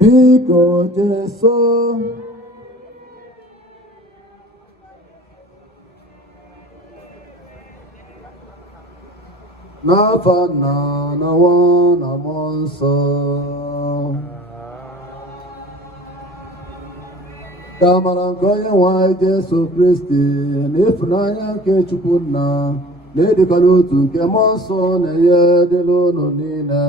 Biko Jesu Nafa na wana monso Kamarangoye wa Jesu Kristi Nifnanya ke chukuna Nedi kanutu ke monso Na yedelo no nina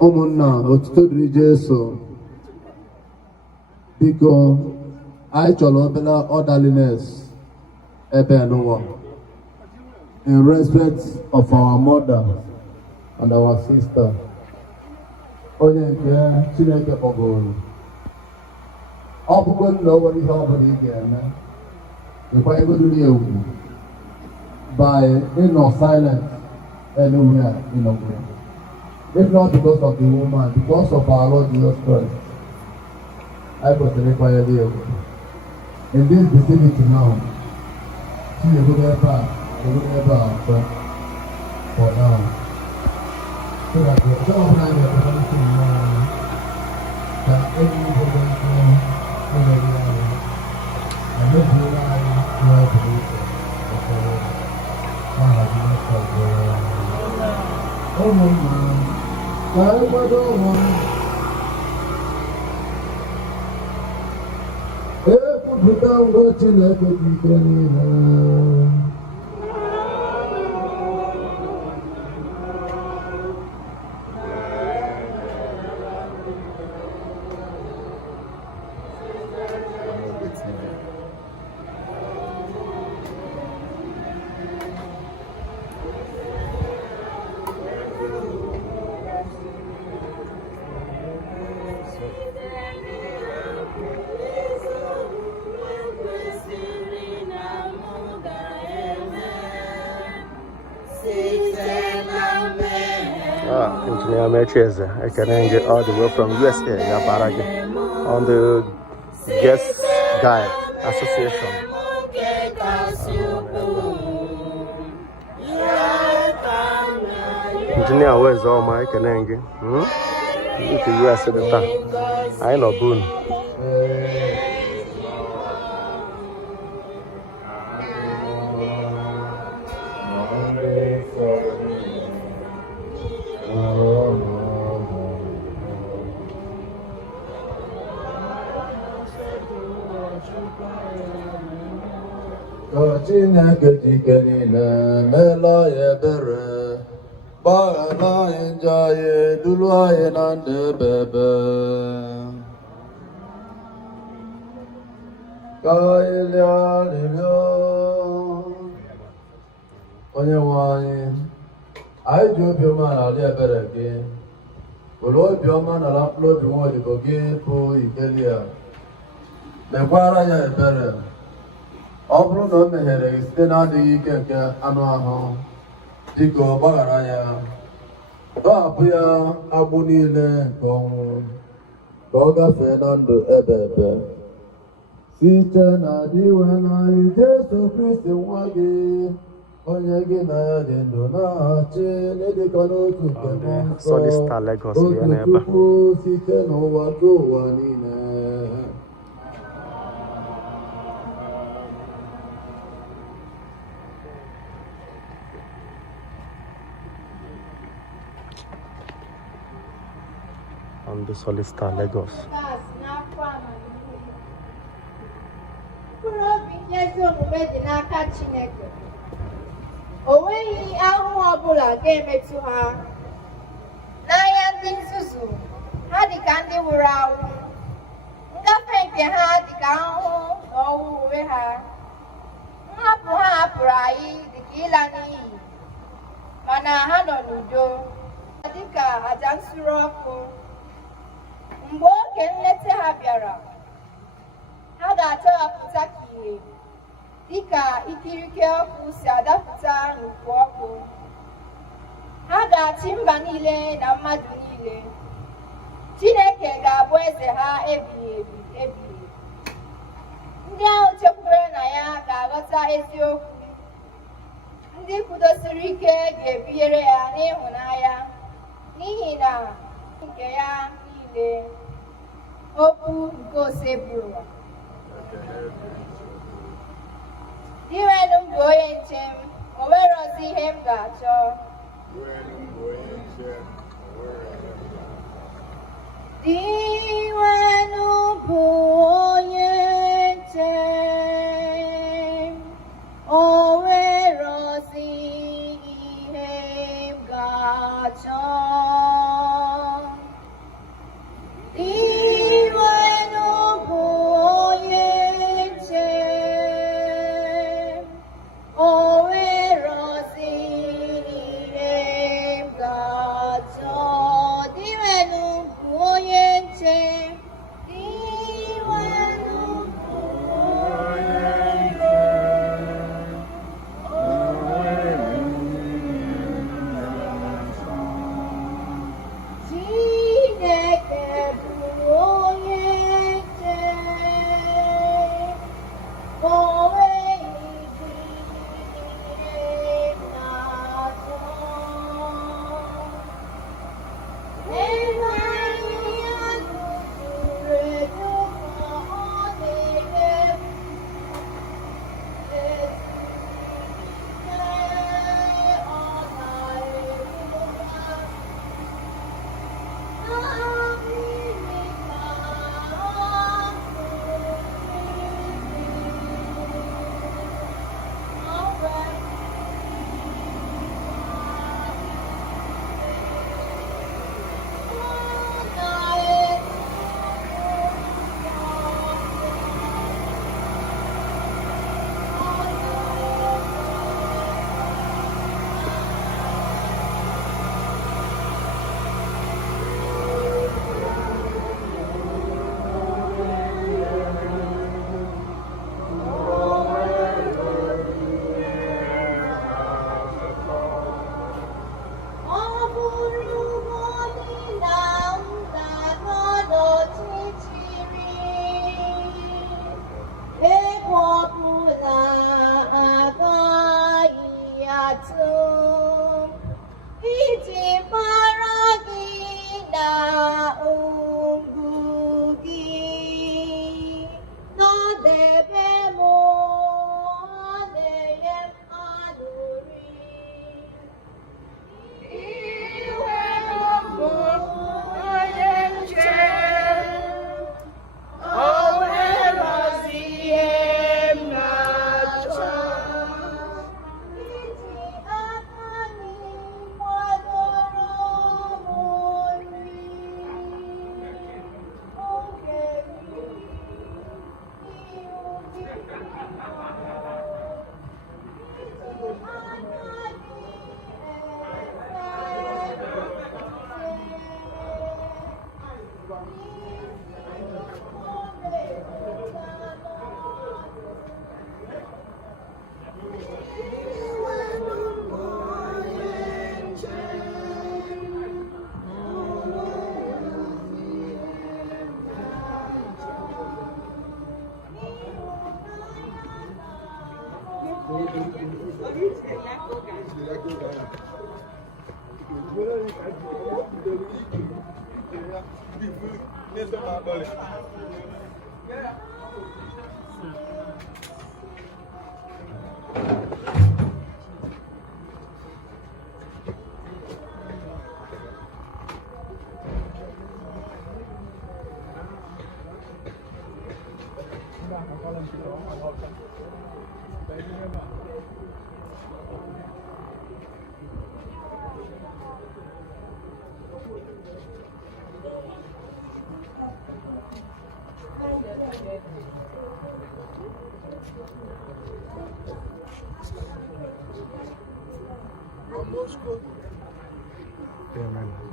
Omunna otuto diri Jesu Biko I cholobela orderliness Ebenuwa in respect of our mother and our sister. Onye nke Chineke kpọgoro. Ọ bụkwa na o nwere ihe ọ bụla ị ga-eme. Ịkwa egodiri egwu by silent anywhere in the world. If not because of the woman, because of our Lord Jesus Christ. I kwesịrị ịkwanye dị egwu. In this vicinity now, see you go there back, for now. So that the job now is anything more that everyone will go through and look to lie to our belief. Oh my God, Bukango Chineke Kikenina Engineer Matches, I can get all the way from USA, Yabaragi, on the Guest Guide Association. Engineer, where's all my Kanangi? It's the US at the time. I know Boone. Chineke Kikenina Mela Yebere Bagana Injaye Duluaye Nande Bebe Kailia Lilio Onye Wani Aiju Bioma na Yebere Ki Olo Bioma na Laplo Bioma Libogi Po Ikelia Mekwara ya Ebere Ọ bụrụ na o meghere site n'adịghị ike nke anụ ahụ, biko gbaghara ya, tọhapụ ya agbụ niile nke ọnwụ, ka ọ gafee na ndụ ebe ebe. Site na diwe na Jesu Kristi nwa gị, onye gị na ya dị ndụ na-achị n'ịdịkọ n'otu nke mmụọ nsọ, otu Chukwu site n'ụwa nke ụwa niile. On the Solista Lagos. O nweghị ahụhụ ọbụla ga-emetụ ha. N'anya ndị nzuzu, ha dị ka ndị nwụrụ anwụ. Ngafe nke ha dị ka ahụhụ na ọnwụ uwe ha. Nhapụ ha hapụrụ anyị dị ka ịla n'iyi, mana ha nọ n'udo, dị ka àjà nsure ọkụ. Mgbe oge nleta ha bịara, ha ga-atọghapụta ka ihe, dịka ikirike ọkụ si adapụta n'ukwu ọkụ. Ha ga-achị mba niile na mmadụ niile. Chineke ga-abụ eze ha ebighị ebi. Ndị ahụ chekwere na ya ga-aghọta eziokwu. Ndị ndị kwudosiri ike ga-ebinyere ya n'ịhụnanya n'ihi na nke ya niile. Okwu nke ose bụrụ iwenụ m bụ onye nche m, o nwere ọzọ ihe m ga-achọ. Iwenụ bụ onye nche m, o nwere ọzọ ihe m ga-achọ. Iwenụ bụ onye nche m, o nwere ọzọ ihe m ga-achọ. Iwenụ bụ onye nche m, iwenụ bụ onye nche Chineke bụ onye nche m, o nweghị ihe m na-achọ. Ebe ahịhịa juru eju ka ọ na-enye m ezumike, ọ na-erukwa mmiri ka ọ bụrụgodị na m ga-anọ n'ọchịchịrị, egwu ọbụla agaghị atụ m, iji mara gị na ugwu gị nọdebe m, ọ na-enye m aṅụrị. Iwenụ bụ onye nche m, o nwere ọzọ ihe m na-achọ. Iji aka gị kwadoro m nri oge nri ihu gị.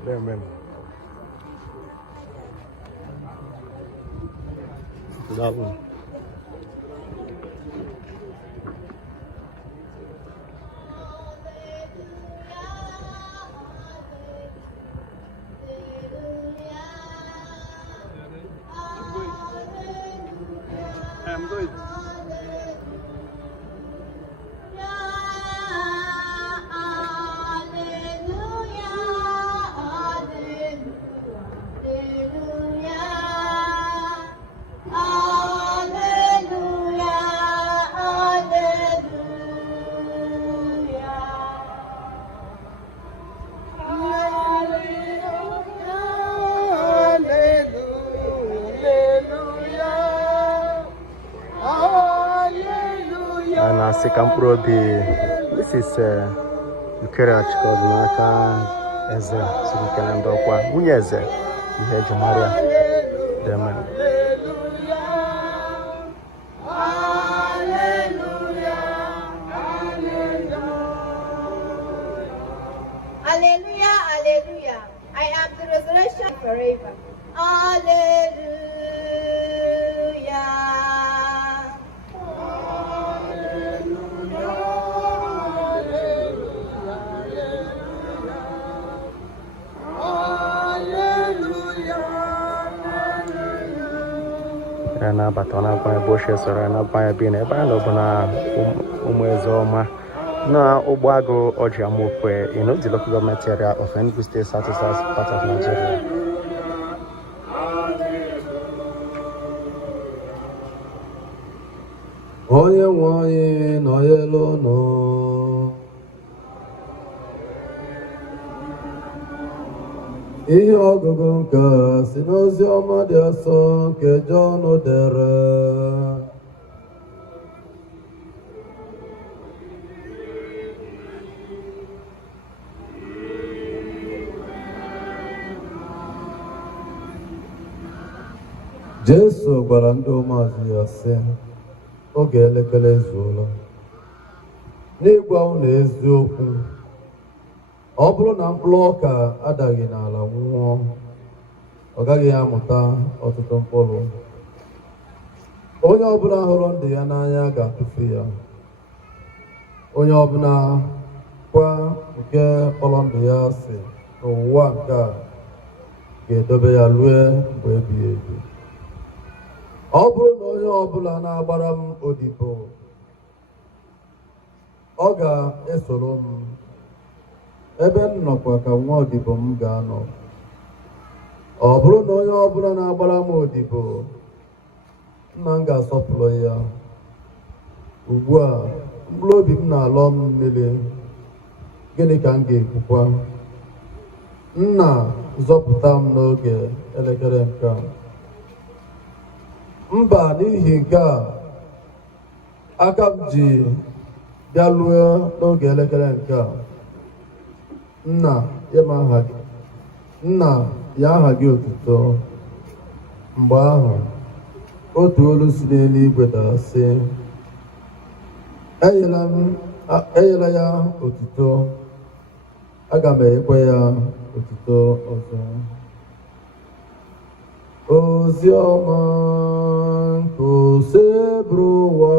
Amen. Dalo. I'm good. si ka mkpụrụ obi Mrs. Eucheria Chikodu eze siri kele ndị ọkwa nwunye eze ihe eji mara Amen. Hallelujah, hallelujah. I am the resurrection forever. Hallelujah. Na bata na kwa boshe soro na kwa bi na ebe a no bona ụmụ eze ọma na Ogbuagu Orji Amokwe in the local government area of Enugu State, southeast part of Nigeria. Onye nwe anyị nọ elu nọ ihe ọgụgụ nke si n'ozi ọma dị asọ nke Jọn dere. Jesu gwara ndị ụmụazụ ya sị, oge elekere ezuola n'ịgwa unu eziokwu, ọ bụrụ na mkpụrụ ọka adaghị n'ala nwụọ, ọ gaghị amụta ọtụtụ mkpụrụ. Onye ọbụla hụrụ ndụ ya n'anya ga-atụfu ya. Onye ọbụla kwa nke kpọrọ ndụ ya asị n'ụwa nke a ga-edobe ya rue mgbe ebighị ebi. Ọ bụrụ na onye ọbụla na-agbara m odibo, ọ ga-esoro m. Ebe m nọkwa ka nwa odibo m ga-anọ. Ọ bụrụ na onye ọbụla na-agbara m odibo, nna m ga-asọpụrụ ya. Ugbu a, mkpụrụ obi m na-alọ m mmiri. Gịnị ka m ga-ekwukwa? Nna, zọpụta m n'oge elekere nke a. Mba, n'ihi nke a, aka m ji bịa lue n'oge elekere nke a. Nna, ya aha gị otuto. Mgbe ahụ, otu olu si n'eluigwe dara sị, enyela ya otuto, aga m enyekwa ya otuto ọzọ. Ozi ọma nke oseburu ụwa.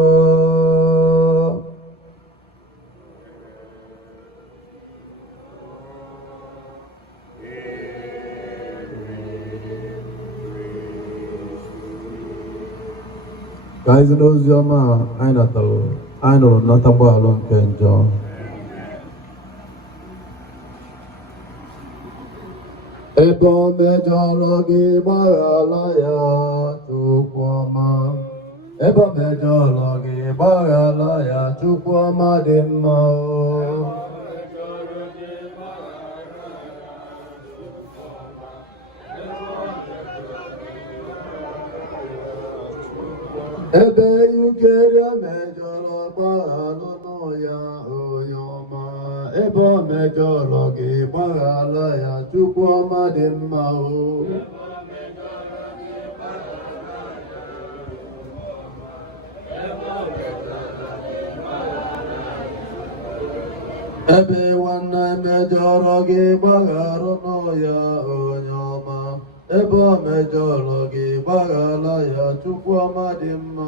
Ka anyị zere ozi ọma anyị nụrụ nnata mgbaghara nke njọ. Ebe o mejọrọ gị gbaghara ya, Chukwu ọma. Ebe o mejọrọ gị gbaghara ya, Chukwu ọma dị mma. Ebe Eucheria mejọrọ gbaghara ya, onye ọma. Ebe o mejọrọ gị gbaghara ya, Chukwu ọma dị mma. Ebe nwanne mejọrọ gị gbaghara ya, onye ọma. Ebe o mejọrọ gị gbaghara ya, Chukwu ọma dị mma.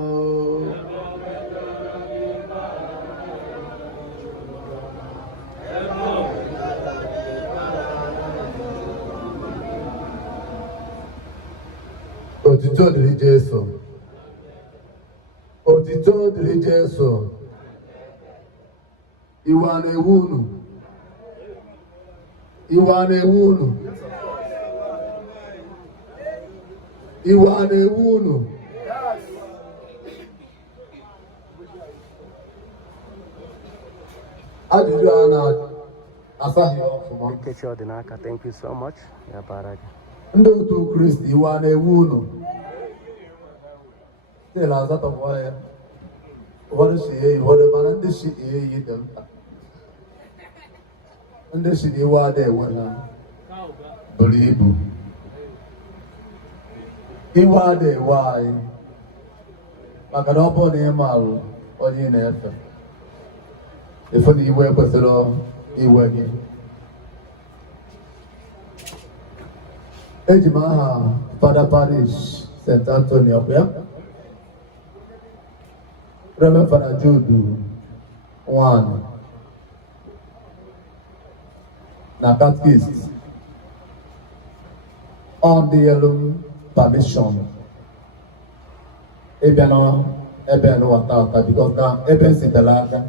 Otito dịrị Jesu. Otito dịrị Jesu. Iwe a na-ewu unu. Iwe a na-ewu unu. Iwe a na-ewu unu. Ajụjụ a na-asaghị ọfụma. Nkechi Ọdịnaka, thank you so much. Ya bara gị. Ndị otu Kristi, iwe a na-ewu unu. Still azatọkwa ya. What is he? What about the city? And the city where they were believe. Iwa de why? Maka na ọ bụ na ị maara onye ị na-efe ife na iwe kwesịrị iwe gị. Eji m aha Fada Parish St. Anthony ọkụ ya, Reverend Fada Jude Nwanị na Catechist on the permission. Ebe no wata because ka ebe sitela aka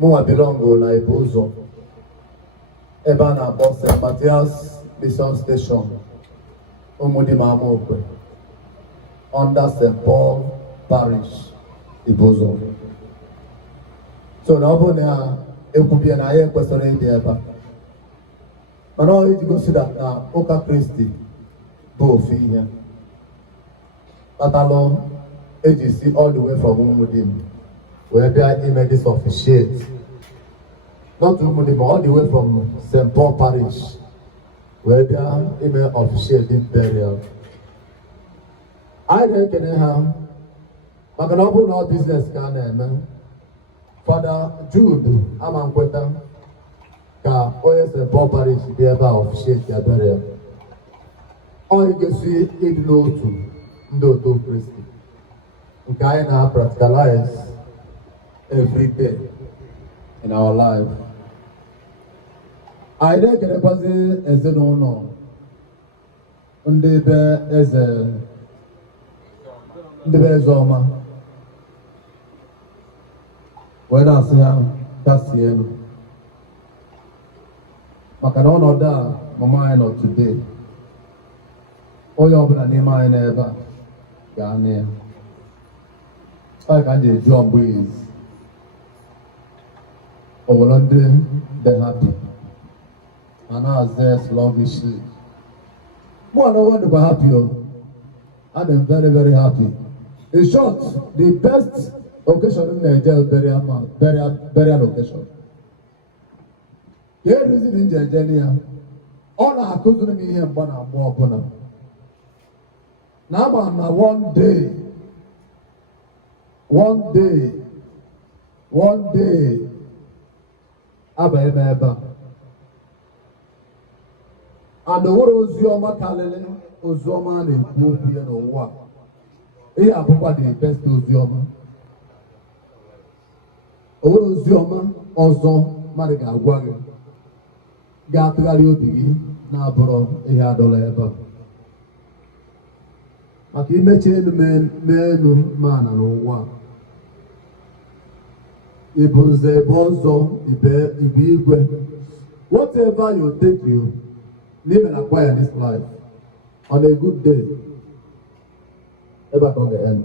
mụwa belongo na ebe ụzọ ebe a na-akpọ St. Matthias Mission Station Ụmụdịma Amokwe under St. Paul Parish Ibozo. So na ọ bụ na ekwubie na anyị ekwesịrị ịdị ebe a, mana ọ iji gosi na ụka Kristi bụ ofu ihe kpatalụ eji si all the way from Umudim wee bịa ime this officiate, not Umudim, all the way from St. Paul Parish wee bịa ime officiate din burial. Anyị na-ekene ha maka na ọ bụrụ na ọ biznes ka a na-eme. Fada Jude ama nkweta ka onye St. Paul Parish dị ebe a officiate ya burial. Ọ ga-esi ịdị n'otu ndị otu Kristi nke anyị na-practicalize every day in our life. Anyị na-ekerekwazi ezinụlọ ndị be eze ọma wee na-asị ha kasi elu maka na ọnọdụ a mama anyị nọ today, onye ọbụla n'ime anyị n'ebe a ga-anụ ya. Ọ ka m ji eju mgbe izi obodo ndị dị happy ma na-aza sluggishly. Mụ na onwe dịkwa happy o. I am very very happy. In short, the best occasion in Nigeria burial occasion. The reason in Nigeria, all our cousin me here mgbe na mgbe ọbụla. Now I'm one day, aba ebe a. And the word oziọma kalele oziọma na-ekwu okwu ya n'ụwa. Ihe abụkwa the best oziọma. Owere oziọma ọzọ mmadụ ga-agwa gị ga-atụgharị obi gị na-abụrụ ihe adọrọ ebe a. Maka imechi elu n'elu mana n'ụwa, ibu nze ebe ọzọ ibe igwe. Whatever you take you live and acquire this life on a good day, ever on the end.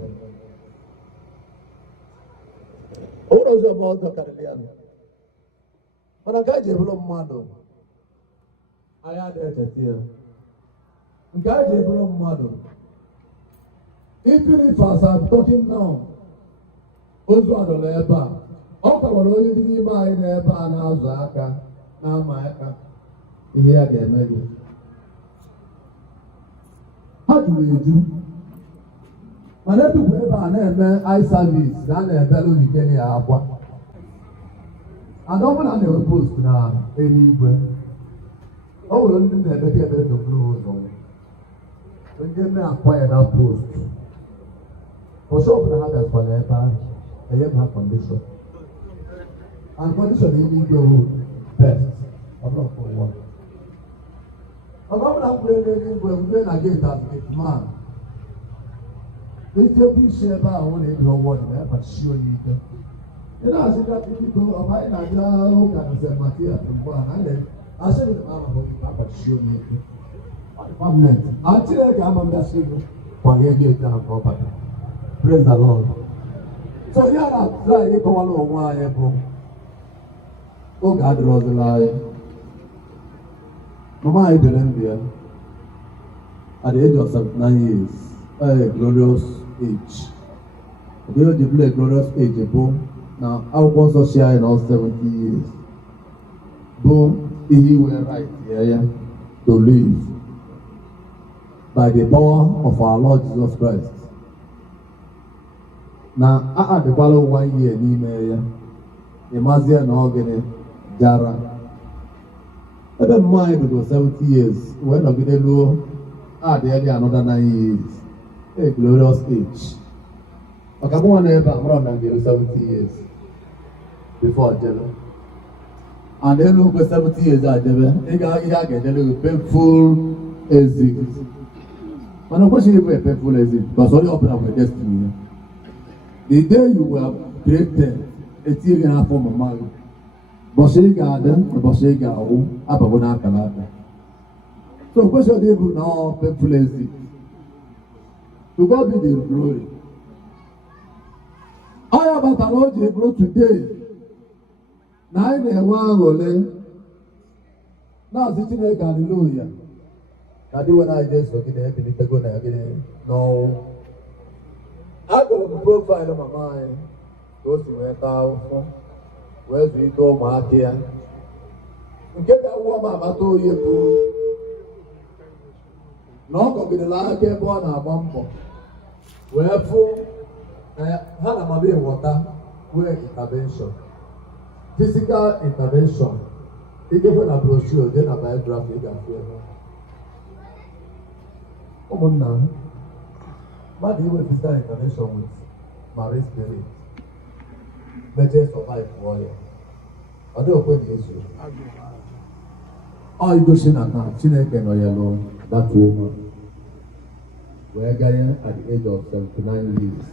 Owere oziọma ọzọ karịrị ya. Mana nke a ji eburu mmadụ anyị adịghị echeta ya. Nke a ji eburu mmadụ, even if as I'm talking now, ozu adọrọ ebe a, ọ kawara onye dị n'ime anyị n'ebe a na-azụ aka na-ama aka ihe ya ga-eme gị. Ha juru eju mana etukwu ebe a na-eme eye service na a na-ebelu Eucheria akwa. Ada ọbụla na-ewe post na eluigwe, o nwere ndị na-ebeke ebe doburu ụzọ ndị eme akwa ya na post. For ọbụla ha gasịkwara ebe ahụ enye m ha condition, and condition eluigwe bụ best ọbụla for one. Ọbụla mkpụrụ eluigwe mgbe na gate as a man eti egwu isi ebe ahụ na ebi ọwụwa dị na ebachi onye ike. Ị na-asịga biko ọba anyị na-abịa ụka na St. Matthias mgbe a na asịrị na ama abachi onye ike. Permanent. Chineke ama mbịasị gị kwanye gị eji ahụ ka ọ bata. Praise the Lord. So ihe a na-atụrụ anyị ịkọwala onwe anyị bụ oge adịrọzila anyị. Mama anyị dere ndụ ya at the age of 79 years, a glorious age. the old glorious age now akwụkwọ nsọ share in all 70 years bụ ihe were right here to live by the power of our Lord Jesus Christ. Na adịkwala 1 year n'ime ya ịmazie na ọ gịnị jara ebe mmụọ anyị bido 70 years wee nọgide ruo adịghị another 9 years a glorious age. Maka mụ na ebe a mụrụ na ngere 70 years before jebe and elu mgbe 70 years ajebe ịga ihe a ga-ejele with painful exit. Mana o kwesịghị ịbụ a painful exit because only open up a destiny. The day you were created etinye gị n'afọ mama gị bọsị ị ga-adị na bọsị ị ga-awụ abago n'akara aka. So o kwesịghị ịbụ na painful exit. To God be the glory. All about our Lord Jesus today. Na anyị na-enwe aṅụrị na-asị Chineke hallelujah na dị wena anyị Jesu gị na-ebilitego na gị n'ọnwụ. Agụrụ m profaịlụ mama anyị ka o si wee taa ụfụ wee zụlite ụmụaka ya nke ga-awụọ m agbata oyi bụ na ọ gọgidere aka ebe ọ na-agba mbọ wee fụ na ha na mama ịghọta wee intervention, physical intervention. Ịgekwe na brochure dị na biography ị ga-afụ ebe ụmụnna mmadụ inwe physical intervention with marine spirit mejee survive pụọ ya ọ dị okwe na ezu ọ igosi na na Chineke nọ ya lụ that woman wee gaa at the age of 79 years.